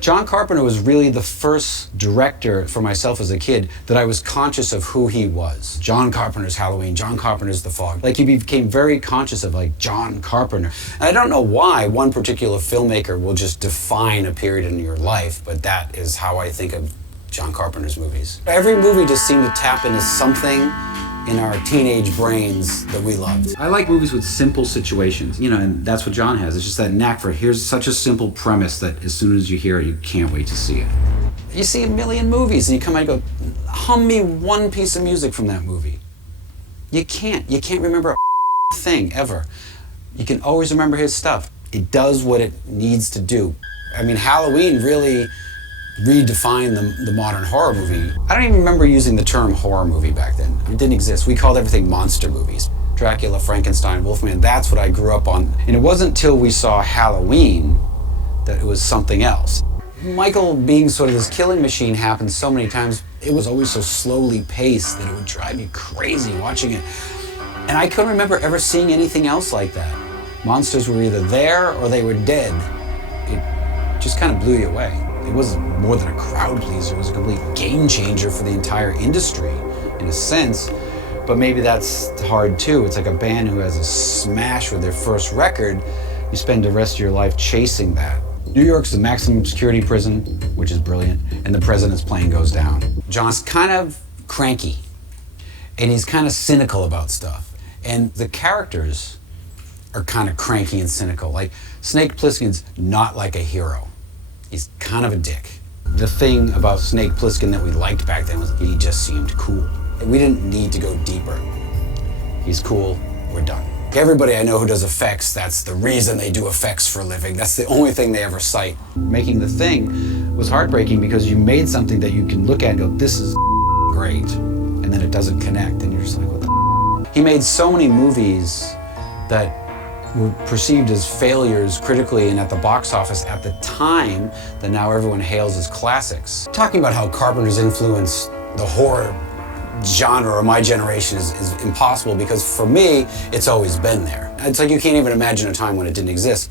John Carpenter was really the first director for myself as a kid that I was conscious of who he was. John Carpenter's Halloween, John Carpenter's The Fog. Like, you became very conscious of, like, John Carpenter. And I don't know why one particular filmmaker will just define a period in your life, but that is how I think of John Carpenter's movies. Every movie just seemed to tap into something in our teenage brains that we loved. I like movies with simple situations, you know, and that's what John has. It's just that knack for, here's such a simple premise that as soon as you hear it, you can't wait to see it. You see a million movies and you come out and go, hum me one piece of music from that movie. You can't remember a thing ever. You can always remember his stuff. It does what it needs to do. I mean, Halloween really redefined the modern horror movie. I don't even remember using the term horror movie back then. It didn't exist. We called everything monster movies. Dracula, Frankenstein, Wolfman, that's what I grew up on. And it wasn't until we saw Halloween that it was something else. Michael being sort of this killing machine happened so many times. It was always so slowly paced that it would drive you crazy watching it. And I couldn't remember ever seeing anything else like that. Monsters were either there or they were dead. It just kind of blew you away. It wasn't more than a crowd pleaser, it was a complete game changer for the entire industry, in a sense. But maybe that's hard too. It's like a band who has a smash with their first record, you spend the rest of your life chasing that. New York's the maximum security prison, which is brilliant, and the president's plane goes down. John's kind of cranky, and he's kind of cynical about stuff. And the characters are kind of cranky and cynical. Like, Snake Plissken's not like a hero. He's kind of a dick. The thing about Snake Plissken that we liked back then was he just seemed cool. We didn't need to go deeper. He's cool, we're done. Everybody I know who does effects, that's the reason they do effects for a living. That's the only thing they ever cite. Making The Thing was heartbreaking because you made something that you can look at and go, this is great, and then it doesn't connect, and you're just like, what the He made so many movies that were perceived as failures critically and at the box office at the time that now everyone hails as classics. Talking about how Carpenter's influenced the horror genre of my generation is impossible because for me, it's always been there. It's like you can't even imagine a time when it didn't exist.